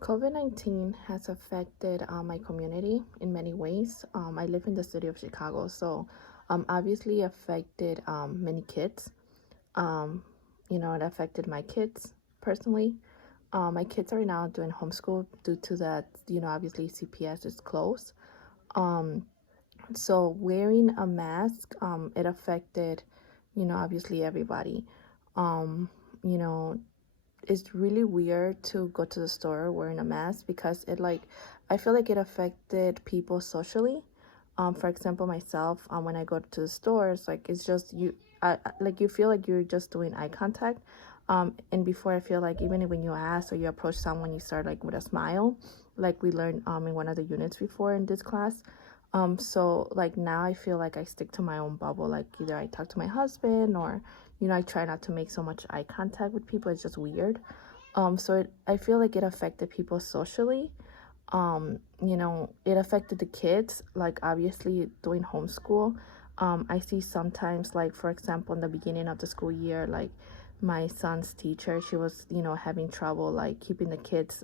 COVID-19 has affected my community in many ways. I live in the city of Chicago, so obviously affected many kids. Um, it affected my kids personally. My kids are now doing homeschool due to that, obviously CPS is closed. Um, so wearing a mask, it affected, obviously everybody. Um, you know, it's really weird to go to the store wearing a mask because I feel like it affected people socially. For example, myself, when I go to the stores, like it's just you, like you feel like you're just doing eye contact. And before I feel like even when you ask or you approach someone, you start like with a smile, like we learned in one of the units before in this class. So like now I feel like I stick to my own bubble. Like either I talk to my husband or I try not to make so much eye contact with people. It's just weird. I feel like it affected people socially. It affected the kids, like obviously doing homeschool. I see sometimes, like for example, in the beginning of the school year, like my son's teacher, she was, having trouble like keeping the kids,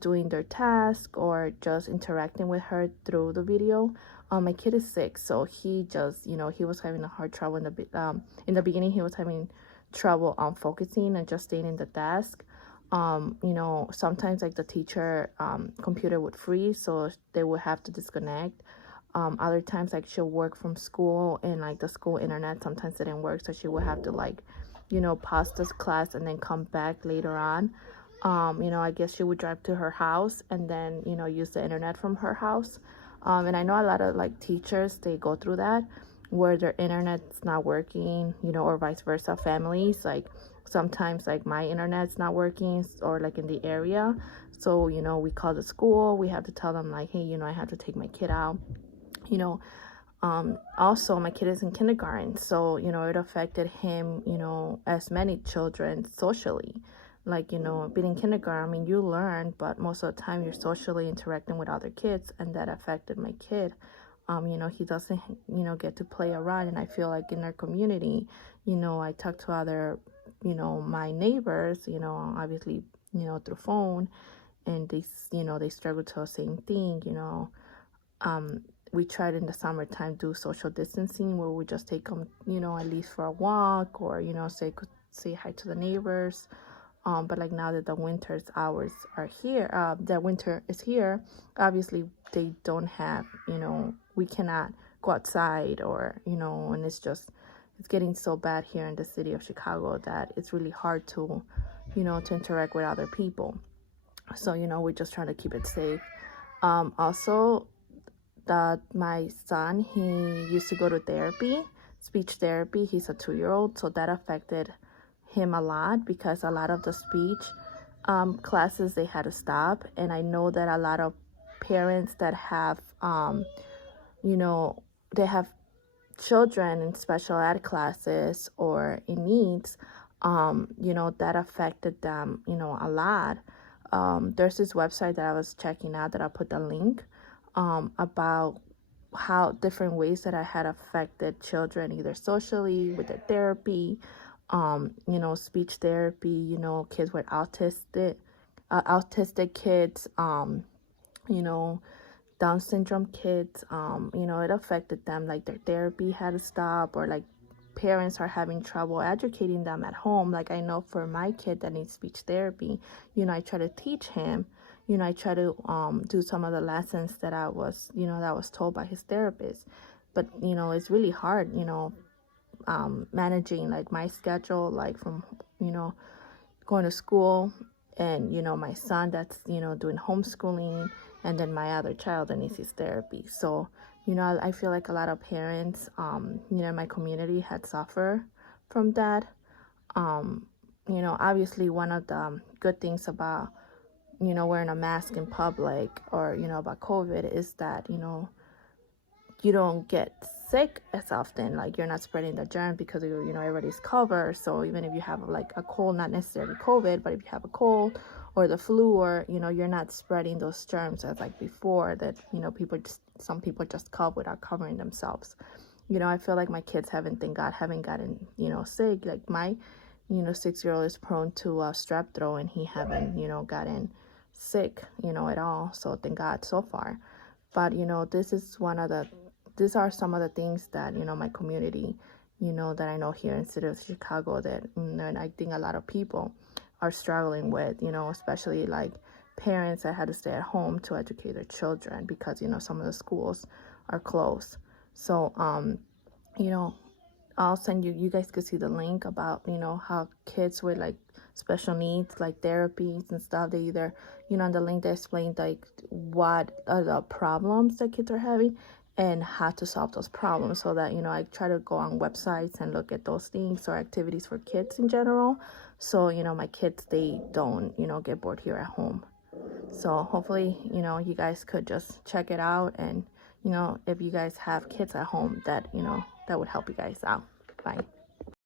doing their task or just interacting with her through the video. My kid is sick, so he just, he was having a hard trouble in the beginning. He was having trouble focusing and just staying in the desk. Sometimes like the teacher computer would freeze, so they would have to disconnect. Other times like she'll work from school and like the school internet sometimes didn't work, so she would have to like, pause this class and then come back later on. I guess she would drive to her house and then, use the internet from her house. And I know a lot of like teachers, they go through that where their internet's not working, or vice versa, families. Like sometimes like my internet's not working or like in the area. So, we call the school, we have to tell them like, hey, I have to take my kid out, you know. Also my kid is in kindergarten, so it affected him, as many children socially. Like, being in kindergarten, I mean, you learn, but most of the time you're socially interacting with other kids, and that affected my kid. He doesn't, get to play around, and I feel like in our community, I talk to other, my neighbors, obviously, through phone, and they struggle to the same thing. um, we tried in the summertime do social distancing where we just take them, at least for a walk or, say hi to the neighbors. But like now that the winter's hours are here, the winter is here, obviously they don't have, we cannot go outside or, and it's getting so bad here in the city of Chicago that it's really hard to, to interact with other people. So, we're just trying to keep it safe. Also, that my son, he used to go to therapy, speech therapy. He's a 2-year-old, so that affected him a lot because a lot of the speech classes they had to stop. And I know that a lot of parents that have, you know, they have children in special ed classes or in needs, that affected them, a lot. There's this website that I was checking out that I put the link about how different ways that I had affected children, either socially with their therapy, speech therapy, kids with autistic kids, you know, Down syndrome kids, it affected them, like their therapy had to stop, or like parents are having trouble educating them at home. Like I know for my kid that needs speech therapy, I try to teach him, I try to do some of the lessons that I was, that was told by his therapist. But, it's really hard, managing like my schedule, like from, going to school, and my son that's doing homeschooling, and then my other child that needs his therapy. So I feel like a lot of parents in my community had suffered from that. Obviously one of the good things about wearing a mask in public, or about COVID, is that you don't get sick as often. Like you're not spreading the germ because everybody's covered. So even if you have like a cold, not necessarily COVID, but if you have a cold or the flu, or you're not spreading those germs as like before, that some people just cough without covering themselves. I feel like my kids haven't, thank God, haven't gotten sick. Like my 6-year-old is prone to strep throat, and he haven't gotten sick, at all. So thank God so far. But these are some of the things that my community, that I know here in the city of Chicago, that and I think a lot of people are struggling with, especially like parents that had to stay at home to educate their children because some of the schools are closed. So you know I'll send you guys could see the link about, how kids with like special needs, like therapies and stuff, they either, on the link they explain like what are the problems that kids are having and how to solve those problems, so that, I try to go on websites and look at those things or activities for kids in general. So, my kids, they don't, get bored here at home. So hopefully, you guys could just check it out. And, if you guys have kids at home, that, that would help you guys out. Bye.